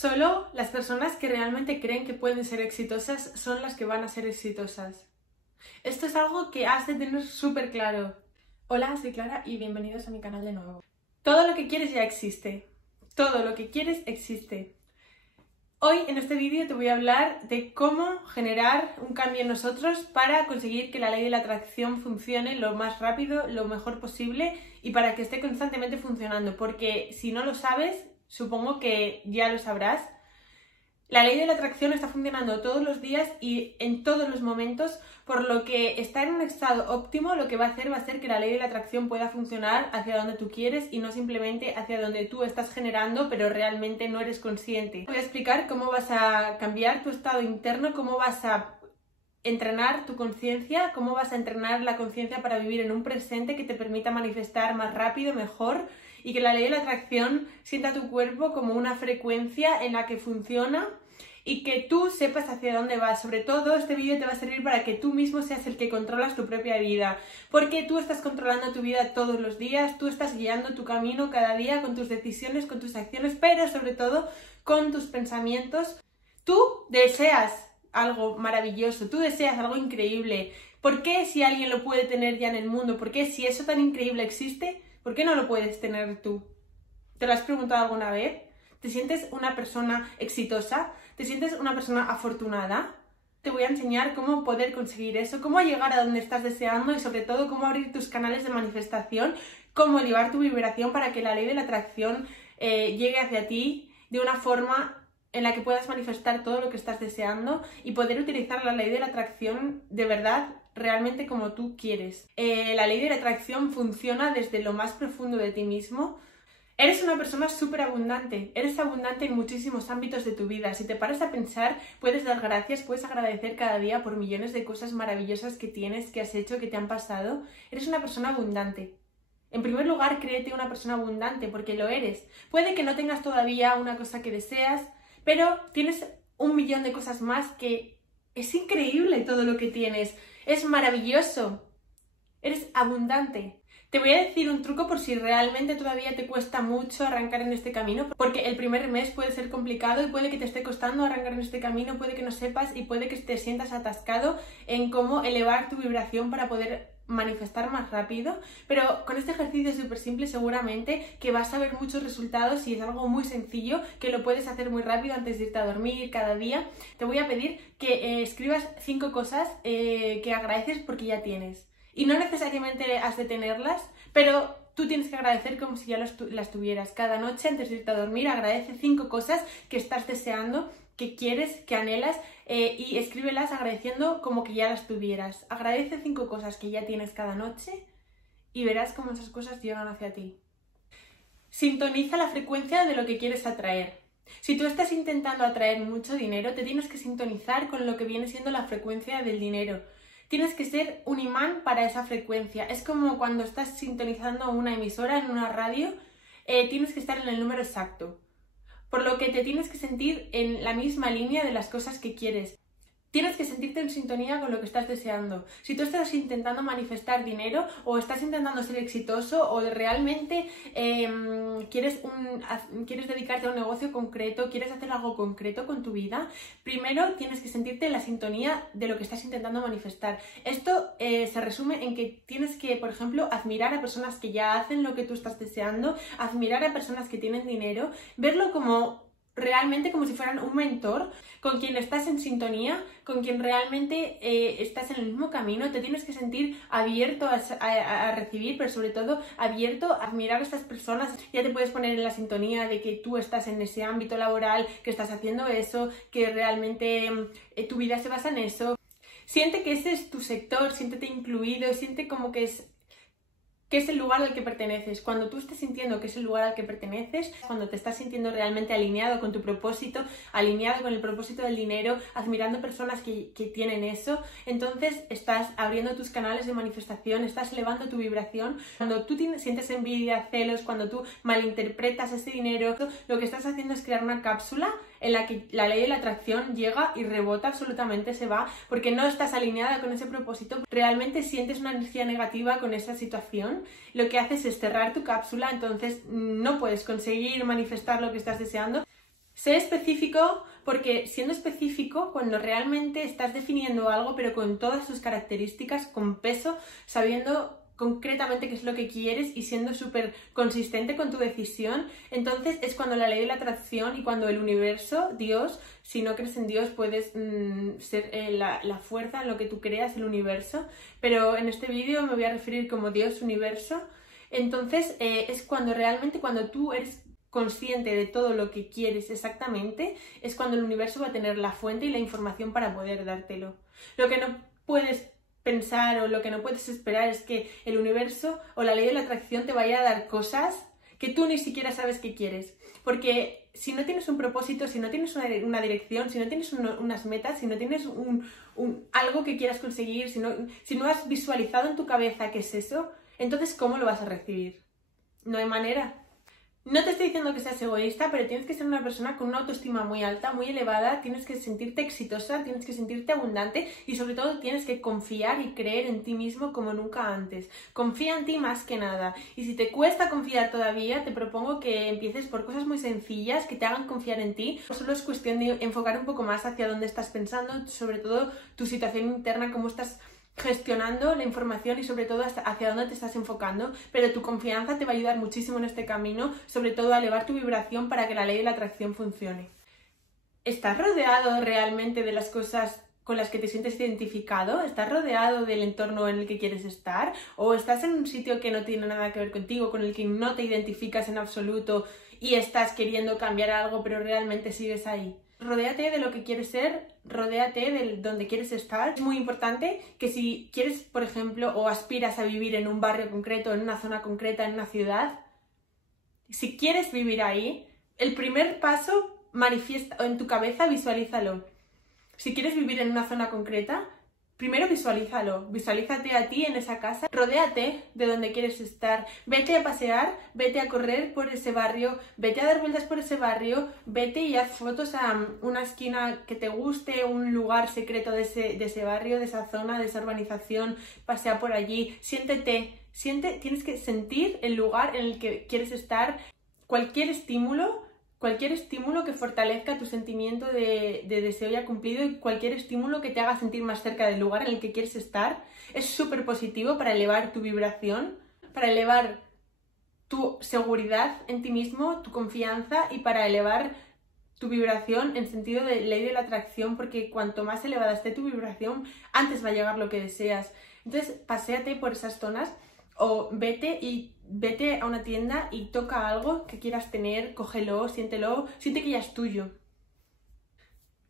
Solo las personas que realmente creen que pueden ser exitosas son las que van a ser exitosas. Esto es algo que has de tener súper claro. Hola, soy Clara y bienvenidos a mi canal de nuevo. Todo lo que quieres ya existe. Todo lo que quieres existe. Hoy en este vídeo te voy a hablar de cómo generar un cambio en nosotros para conseguir que la ley de la atracción funcione lo más rápido, lo mejor posible y para que esté constantemente funcionando. Porque si no lo sabes, supongo que ya lo sabrás. La ley de la atracción está funcionando todos los días y en todos los momentos, por lo que estar en un estado óptimo lo que va a hacer que la ley de la atracción pueda funcionar hacia donde tú quieres y no simplemente hacia donde tú estás generando, pero realmente no eres consciente. Voy a explicar cómo vas a cambiar tu estado interno, cómo vas a entrenar tu conciencia, cómo vas a entrenar la conciencia para vivir en un presente que te permita manifestar más rápido, mejor, y que la ley de la atracción sienta tu cuerpo como una frecuencia en la que funciona y que tú sepas hacia dónde vas. Sobre todo este vídeo te va a servir para que tú mismo seas el que controlas tu propia vida, porque tú estás controlando tu vida todos los días, tú estás guiando tu camino cada día con tus decisiones, con tus acciones, pero sobre todo con tus pensamientos. Tú deseas algo maravilloso, tú deseas algo increíble. ¿Por qué si alguien lo puede tener ya en el mundo? ¿Por qué si eso tan increíble existe? ¿Por qué no lo puedes tener tú? ¿Te lo has preguntado alguna vez? ¿Te sientes una persona exitosa? ¿Te sientes una persona afortunada? Te voy a enseñar cómo poder conseguir eso, cómo llegar a donde estás deseando y sobre todo cómo abrir tus canales de manifestación, cómo elevar tu vibración para que la ley de la atracción llegue hacia ti de una forma en la que puedas manifestar todo lo que estás deseando y poder utilizar la ley de la atracción de verdad, realmente como tú quieres. La ley de la atracción funciona desde lo más profundo de ti mismo. Eres una persona súper abundante, eres abundante en muchísimos ámbitos de tu vida. Si te paras a pensar, puedes dar gracias, puedes agradecer cada día por millones de cosas maravillosas que tienes, que has hecho, que te han pasado. Eres una persona abundante. En primer lugar, créete una persona abundante, porque lo eres. Puede que no tengas todavía una cosa que deseas, pero tienes un millón de cosas más que es increíble todo lo que tienes. Es maravilloso. Eres abundante. Te voy a decir un truco por si realmente todavía te cuesta mucho arrancar en este camino, porque el primer mes puede ser complicado y puede que te esté costando arrancar en este camino, puede que no sepas y puede que te sientas atascado en cómo elevar tu vibración para poder manifestar más rápido, pero con este ejercicio súper simple seguramente que vas a ver muchos resultados y es algo muy sencillo que lo puedes hacer muy rápido antes de irte a dormir cada día. Te voy a pedir que escribas 5 cosas que agradeces porque ya tienes y no necesariamente has de tenerlas, pero tú tienes que agradecer como si ya las tuvieras. Cada noche antes de irte a dormir agradece 5 cosas que estás deseando, que quieres, que anhelas y escríbelas agradeciendo como que ya las tuvieras. Agradece 5 cosas que ya tienes cada noche y verás cómo esas cosas llegan hacia ti. Sintoniza la frecuencia de lo que quieres atraer. Si tú estás intentando atraer mucho dinero, te tienes que sintonizar con lo que viene siendo la frecuencia del dinero. Tienes que ser un imán para esa frecuencia. Es como cuando estás sintonizando una emisora en una radio, tienes que estar en el número exacto. Por lo que te tienes que sentir en la misma línea de las cosas que quieres. Tienes que sentirte en sintonía con lo que estás deseando. Si tú estás intentando manifestar dinero o estás intentando ser exitoso o realmente quieres dedicarte a un negocio concreto, quieres hacer algo concreto con tu vida, primero tienes que sentirte en la sintonía de lo que estás intentando manifestar. Esto se resume en que tienes que, por ejemplo, admirar a personas que ya hacen lo que tú estás deseando, admirar a personas que tienen dinero, verlo realmente como si fueran un mentor con quien estás en sintonía, con quien realmente estás en el mismo camino. Te tienes que sentir abierto a recibir, pero sobre todo abierto a admirar a estas personas. Ya te puedes poner en la sintonía de que tú estás en ese ámbito laboral, que estás haciendo eso, que realmente tu vida se basa en eso. Siente que ese es tu sector, siéntete incluido, siente como que es el lugar al que perteneces. Cuando tú estés sintiendo que es el lugar al que perteneces, cuando te estás sintiendo realmente alineado con tu propósito, alineado con el propósito del dinero, admirando personas que tienen eso, entonces estás abriendo tus canales de manifestación, estás elevando tu vibración. Cuando tú sientes envidia, celos, cuando tú malinterpretas ese dinero, lo que estás haciendo es crear una cápsula en la que la ley de la atracción llega y rebota, absolutamente se va, porque no estás alineada con ese propósito. Realmente sientes una energía negativa con esa situación, lo que haces es cerrar tu cápsula, entonces no puedes conseguir manifestar lo que estás deseando. Sé específico porque siendo específico, cuando realmente estás definiendo algo, pero con todas sus características, con peso, sabiendo concretamente qué es lo que quieres y siendo súper consistente con tu decisión, entonces es cuando la ley de la atracción y cuando el universo, Dios, si no crees en Dios puedes ser la fuerza en lo que tú creas, el universo, pero en este vídeo me voy a referir como Dios, universo. Entonces es cuando realmente, cuando tú eres consciente de todo lo que quieres exactamente, es cuando el universo va a tener la fuente y la información para poder dártelo. Lo que no puedes pensar o lo que no puedes esperar es que el universo o la ley de la atracción te vaya a dar cosas que tú ni siquiera sabes que quieres. Porque si no tienes un propósito, si no tienes una dirección, si no tienes unas metas, si no tienes algo que quieras conseguir, si no has visualizado en tu cabeza qué es eso, entonces ¿cómo lo vas a recibir? No hay manera. No te estoy diciendo que seas egoísta, pero tienes que ser una persona con una autoestima muy alta, muy elevada, tienes que sentirte exitosa, tienes que sentirte abundante y sobre todo tienes que confiar y creer en ti mismo como nunca antes. Confía en ti más que nada. Y si te cuesta confiar todavía, te propongo que empieces por cosas muy sencillas que te hagan confiar en ti. Solo es cuestión de enfocar un poco más hacia dónde estás pensando, sobre todo tu situación interna, cómo estás gestionando la información y sobre todo hacia dónde te estás enfocando, pero tu confianza te va a ayudar muchísimo en este camino, sobre todo a elevar tu vibración para que la ley de la atracción funcione. ¿Estás rodeado realmente de las cosas con las que te sientes identificado? ¿Estás rodeado del entorno en el que quieres estar? ¿O estás en un sitio que no tiene nada que ver contigo, con el que no te identificas en absoluto y estás queriendo cambiar algo pero realmente sigues ahí? Rodéate de lo que quieres ser, rodéate de donde quieres estar. Es muy importante que si quieres, por ejemplo, o aspiras a vivir en un barrio concreto, en una zona concreta, en una ciudad, si quieres vivir ahí, el primer paso manifiesta en tu cabeza, visualízalo. Si quieres vivir en una zona concreta, primero visualízalo, visualízate a ti en esa casa, rodéate de donde quieres estar, vete a pasear, vete a correr por ese barrio, vete a dar vueltas por ese barrio, vete y haz fotos a una esquina que te guste, un lugar secreto de ese barrio, de esa zona, de esa urbanización, pasea por allí, tienes que sentir el lugar en el que quieres estar, cualquier estímulo que fortalezca tu sentimiento de deseo ya cumplido y cualquier estímulo que te haga sentir más cerca del lugar en el que quieres estar es súper positivo para elevar tu vibración, para elevar tu seguridad en ti mismo, tu confianza y para elevar tu vibración en sentido de ley de la atracción, porque cuanto más elevada esté tu vibración, antes va a llegar lo que deseas. Entonces, paséate por esas zonas o vete a una tienda y toca algo que quieras tener, cógelo, siente que ya es tuyo.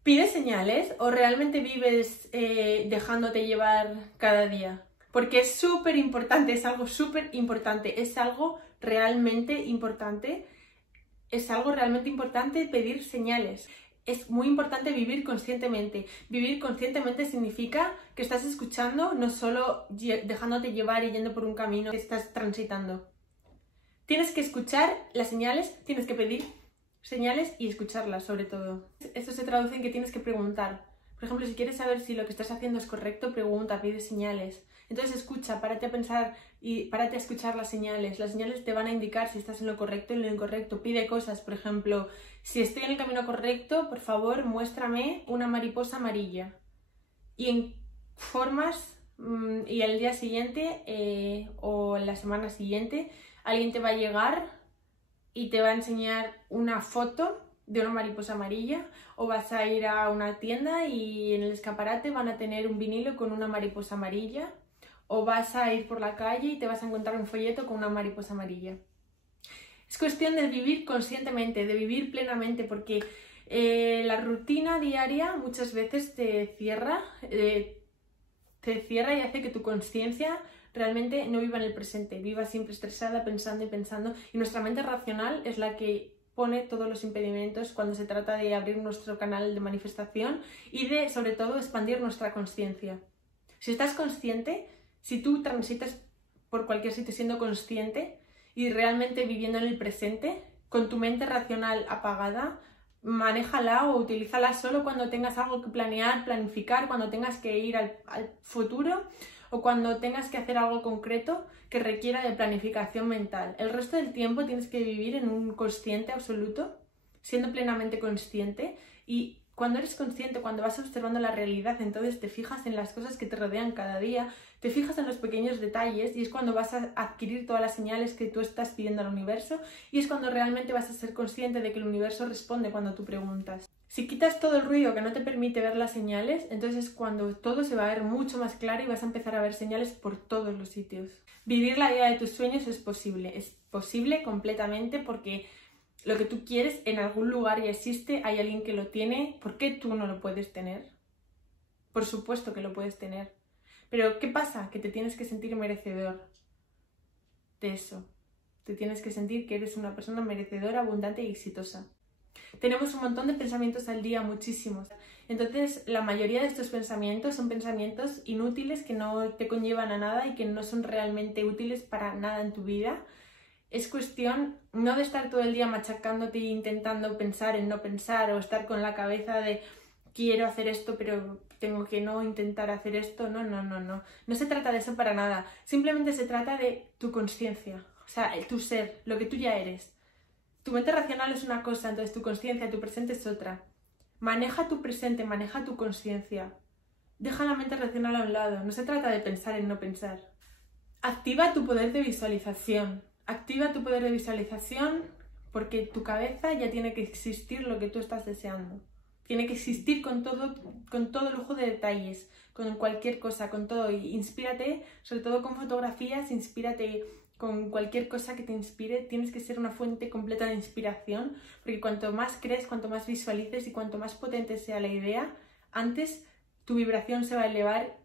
¿Pides señales o realmente vives dejándote llevar cada día? Porque es súper importante, es algo súper importante, es algo realmente importante pedir señales. Es muy importante vivir conscientemente. Vivir conscientemente significa que estás escuchando, no solo dejándote llevar y yendo por un camino que estás transitando. Tienes que escuchar las señales, tienes que pedir señales y escucharlas sobre todo. Esto se traduce en que tienes que preguntar. Por ejemplo, si quieres saber si lo que estás haciendo es correcto, pregunta, pide señales. Entonces escucha, párate a pensar y párate a escuchar las señales. Las señales te van a indicar si estás en lo correcto y en lo incorrecto. Pide cosas, por ejemplo, si estoy en el camino correcto, por favor, muéstrame una mariposa amarilla. Y en formas, y al día siguiente o en la semana siguiente, alguien te va a llegar y te va a enseñar una foto de una mariposa amarilla, o vas a ir a una tienda y en el escaparate van a tener un vinilo con una mariposa amarilla, o vas a ir por la calle y te vas a encontrar un folleto con una mariposa amarilla. Es cuestión de vivir conscientemente, de vivir plenamente, porque la rutina diaria muchas veces te cierra y hace que tu conciencia realmente no viva en el presente, viva siempre estresada, pensando y pensando, y nuestra mente racional es la que pone todos los impedimentos cuando se trata de abrir nuestro canal de manifestación y de, sobre todo, expandir nuestra conciencia. Si estás consciente, si tú transitas por cualquier sitio siendo consciente y realmente viviendo en el presente, con tu mente racional apagada, manéjala o utilízala solo cuando tengas algo que planear, planificar, cuando tengas que ir al futuro o cuando tengas que hacer algo concreto que requiera de planificación mental. El resto del tiempo tienes que vivir en un consciente absoluto siendo plenamente consciente. Y cuando eres consciente, cuando vas observando la realidad, entonces te fijas en las cosas que te rodean cada día, te fijas en los pequeños detalles y es cuando vas a adquirir todas las señales que tú estás pidiendo al universo y es cuando realmente vas a ser consciente de que el universo responde cuando tú preguntas. Si quitas todo el ruido que no te permite ver las señales, entonces es cuando todo se va a ver mucho más claro y vas a empezar a ver señales por todos los sitios. Vivir la vida de tus sueños es posible completamente porque lo que tú quieres en algún lugar ya existe, hay alguien que lo tiene. ¿Por qué tú no lo puedes tener? Por supuesto que lo puedes tener. Pero ¿qué pasa? Que te tienes que sentir merecedor de eso. Te tienes que sentir que eres una persona merecedora, abundante y exitosa. Tenemos un montón de pensamientos al día, muchísimos. Entonces, la mayoría de estos pensamientos son pensamientos inútiles que no te conllevan a nada y que no son realmente útiles para nada en tu vida. Es cuestión no de estar todo el día machacándote e intentando pensar en no pensar o estar con la cabeza de quiero hacer esto pero tengo que no intentar hacer esto. No. No se trata de eso para nada. Simplemente se trata de tu conciencia, o sea, tu ser, lo que tú ya eres. Tu mente racional es una cosa, entonces tu conciencia, tu presente es otra. Maneja tu presente, maneja tu conciencia. Deja la mente racional a un lado. No se trata de pensar en no pensar. Activa tu poder de visualización. Activa tu poder de visualización porque tu cabeza ya tiene que existir lo que tú estás deseando. Tiene que existir con todo lujo de detalles, con cualquier cosa, con todo. Y inspírate, sobre todo con fotografías, inspírate con cualquier cosa que te inspire. Tienes que ser una fuente completa de inspiración, porque cuanto más crees, cuanto más visualices y cuanto más potente sea la idea, antes tu vibración se va a elevar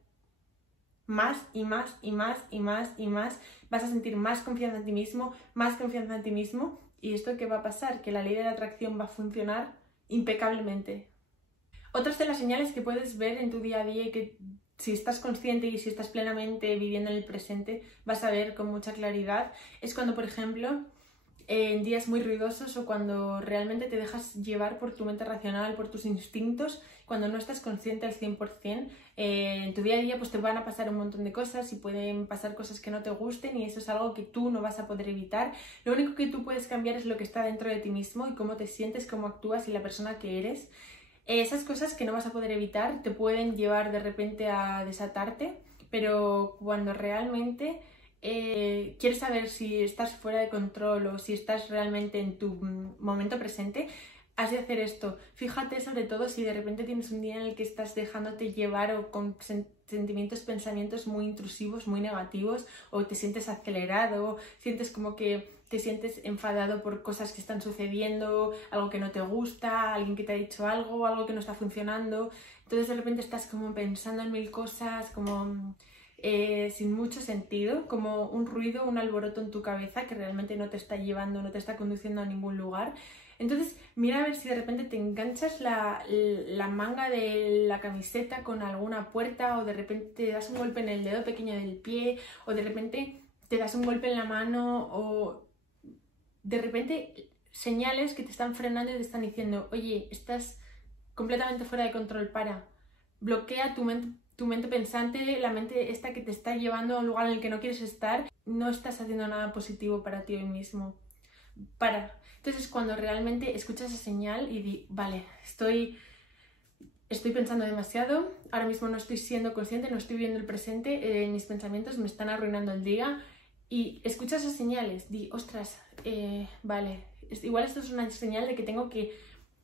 más y más y más y más y más. Vas a sentir más confianza en ti mismo, más confianza en ti mismo. ¿Y esto qué va a pasar? Que la ley de la atracción va a funcionar impecablemente. Otras de las señales que puedes ver en tu día a día y que si estás consciente y si estás plenamente viviendo en el presente vas a ver con mucha claridad es cuando, por ejemplo, en días muy ruidosos o cuando realmente te dejas llevar por tu mente racional, por tus instintos, cuando no estás consciente al 100%, en tu día a día pues te van a pasar un montón de cosas y pueden pasar cosas que no te gusten y eso es algo que tú no vas a poder evitar. Lo único que tú puedes cambiar es lo que está dentro de ti mismo y cómo te sientes, cómo actúas y la persona que eres. Esas cosas que no vas a poder evitar te pueden llevar de repente a desatarte, pero cuando realmente quieres saber si estás fuera de control o si estás realmente en tu momento presente, has de hacer esto. Fíjate sobre todo si de repente tienes un día en el que estás dejándote llevar o con sentimientos, pensamientos muy intrusivos, muy negativos, o te sientes acelerado, sientes como que te sientes enfadado por cosas que están sucediendo, algo que no te gusta, alguien que te ha dicho algo, algo que no está funcionando. Entonces de repente estás como pensando en mil cosas, como sin mucho sentido, como un ruido, un alboroto en tu cabeza que realmente no te está llevando, no te está conduciendo a ningún lugar. Entonces mira a ver si de repente te enganchas la manga de la camiseta con alguna puerta o de repente te das un golpe en el dedo pequeño del pie o de repente te das un golpe en la mano o de repente señales que te están frenando y te están diciendo oye, estás completamente fuera de control, bloquea tu mente pensante, la mente esta que te está llevando a un lugar en el que no quieres estar, no estás haciendo nada positivo para ti hoy mismo. Entonces cuando realmente escuchas esa señal y di, vale, estoy pensando demasiado, ahora mismo no estoy siendo consciente, no estoy viendo el presente, mis pensamientos me están arruinando el día y escuchas esas señales, di, ostras, vale, igual esto es una señal de que tengo que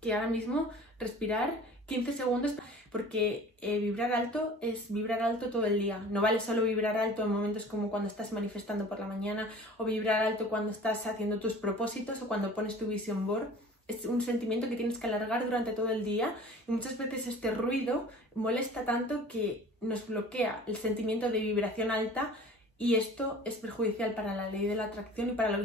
ahora mismo respirar 15 segundos porque vibrar alto es vibrar alto todo el día. No vale solo vibrar alto en momentos como cuando estás manifestando por la mañana o vibrar alto cuando estás haciendo tus propósitos o cuando pones tu vision board. Es un sentimiento que tienes que alargar durante todo el día y muchas veces este ruido molesta tanto que nos bloquea el sentimiento de vibración alta y esto es perjudicial para la ley de la atracción y para lo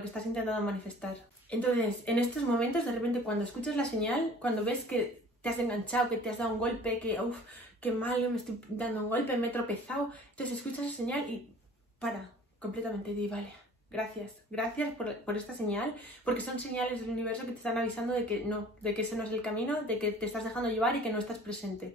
que estás intentando manifestar. Entonces, en estos momentos, de repente, cuando escuchas la señal, cuando ves que te has enganchado, que te has dado un golpe, que uff, qué mal, me estoy dando un golpe, me he tropezado, entonces escuchas esa señal y para, completamente, di, vale, gracias por esta señal, porque son señales del universo que te están avisando de que no, de que ese no es el camino, de que te estás dejando llevar y que no estás presente.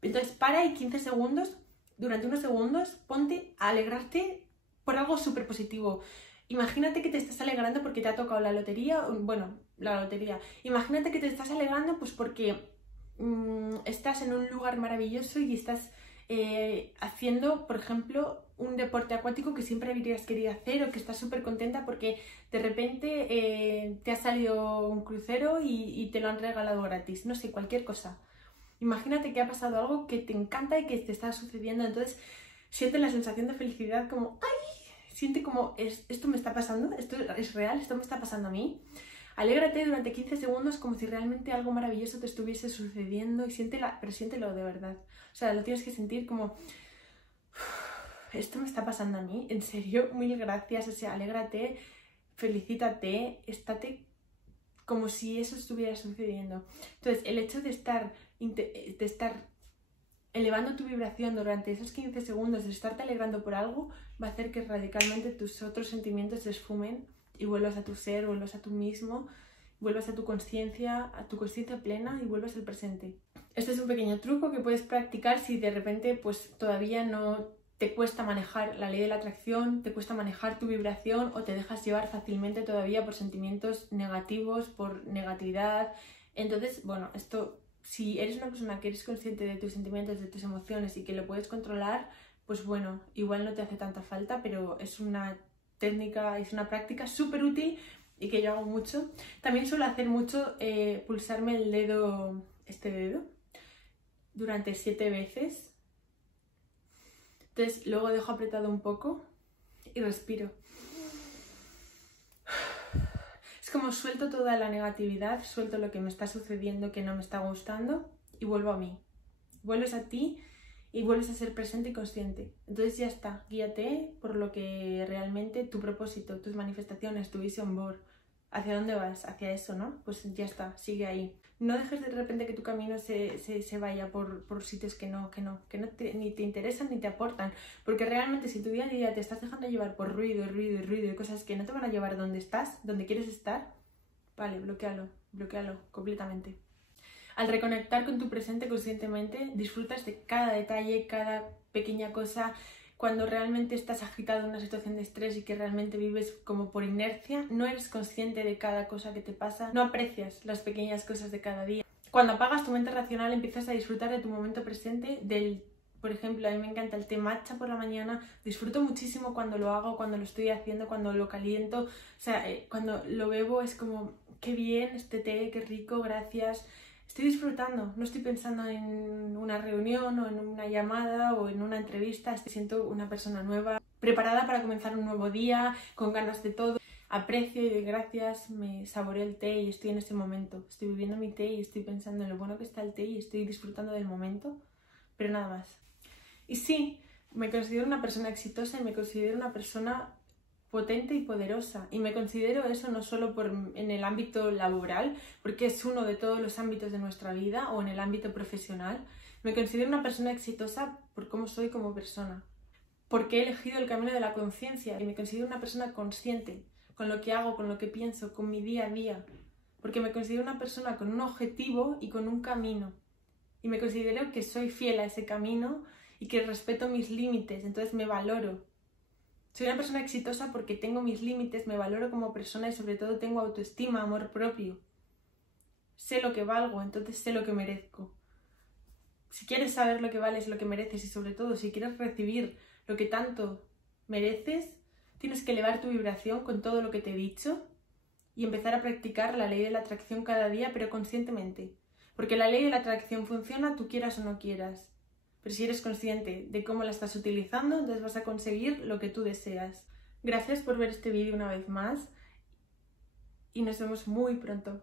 Entonces, para y 15 segundos, durante unos segundos, ponte a alegrarte por algo súper positivo. Imagínate que te estás alegrando porque te ha tocado la lotería, bueno, la lotería. Imagínate que te estás alegrando pues porque estás en un lugar maravilloso y estás haciendo, por ejemplo, un deporte acuático que siempre habrías querido hacer, o que estás súper contenta porque de repente te ha salido un crucero y te lo han regalado gratis, no sé, cualquier cosa. Imagínate que ha pasado algo que te encanta y que te está sucediendo, entonces siente la sensación de felicidad como ¡ay! Siente como esto me está pasando, esto es real, esto me está pasando a mí. Alégrate durante 15 segundos como si realmente algo maravilloso te estuviese sucediendo y pero siéntelo de verdad. O sea, lo tienes que sentir como esto me está pasando a mí, en serio, mil gracias. O sea, alégrate, felicítate, estate como si eso estuviera sucediendo. Entonces, el hecho de estar elevando tu vibración durante esos 15 segundos, de estarte alegrando por algo, va a hacer que radicalmente tus otros sentimientos se esfumen y vuelvas a tu ser, vuelvas a tú mismo, vuelvas a tu conciencia plena y vuelvas al presente. Este es un pequeño truco que puedes practicar si de repente pues todavía no te cuesta manejar la ley de la atracción, te cuesta manejar tu vibración o te dejas llevar fácilmente todavía por sentimientos negativos, por negatividad. Entonces, bueno, esto, si eres una persona que eres consciente de tus sentimientos, de tus emociones y que lo puedes controlar, pues bueno, igual no te hace tanta falta, pero es una técnica, es una práctica súper útil y que yo hago mucho. También suelo hacer mucho pulsarme el dedo, este dedo, durante 7 veces. Entonces luego dejo apretado un poco y respiro. Es como suelto toda la negatividad, suelto lo que me está sucediendo que no me está gustando y vuelvo a mí. Vuelves a ti y vuelves a ser presente y consciente. Entonces ya está, guíate por lo que realmente tu propósito, tus manifestaciones, tu vision board. ¿Hacia dónde vas? Hacia eso, ¿no? Pues ya está, sigue ahí. No dejes de repente que tu camino se vaya por sitios que ni te interesan ni te aportan. Porque realmente si tu día a día te estás dejando llevar por ruido y cosas que no te van a llevar donde estás, donde quieres estar, vale, bloquéalo completamente. Al reconectar con tu presente conscientemente, disfrutas de cada detalle, cada pequeña cosa. Cuando realmente estás agitado en una situación de estrés y que realmente vives como por inercia, no eres consciente de cada cosa que te pasa, no aprecias las pequeñas cosas de cada día. Cuando apagas tu mente racional, empiezas a disfrutar de tu momento presente, por ejemplo, a mí me encanta el té matcha por la mañana, disfruto muchísimo cuando lo hago, cuando lo estoy haciendo, cuando lo caliento, o sea, cuando lo bebo es como, qué bien este té, qué rico, gracias. Estoy disfrutando, no estoy pensando en una reunión o en una llamada o en una entrevista, siento una persona nueva, preparada para comenzar un nuevo día, con ganas de todo. Aprecio y doy gracias, me saboreo el té y estoy en ese momento. Estoy viviendo mi té y estoy pensando en lo bueno que está el té y estoy disfrutando del momento, pero nada más. Y sí, me considero una persona exitosa y me considero una persona potente y poderosa, y me considero eso no solo en el ámbito laboral, porque es uno de todos los ámbitos de nuestra vida, o en el ámbito profesional. Me considero una persona exitosa por cómo soy como persona, porque he elegido el camino de la conciencia y me considero una persona consciente con lo que hago, con lo que pienso, con mi día a día, porque me considero una persona con un objetivo y con un camino, y me considero que soy fiel a ese camino y que respeto mis límites, entonces me valoro. Soy una persona exitosa porque tengo mis límites, me valoro como persona y sobre todo tengo autoestima, amor propio. Sé lo que valgo, entonces sé lo que merezco. Si quieres saber lo que vales, lo que mereces y sobre todo si quieres recibir lo que tanto mereces, tienes que elevar tu vibración con todo lo que te he dicho y empezar a practicar la ley de la atracción cada día, pero conscientemente. Porque la ley de la atracción funciona, tú quieras o no quieras. Pero si eres consciente de cómo la estás utilizando, entonces vas a conseguir lo que tú deseas. Gracias por ver este vídeo una vez más y nos vemos muy pronto.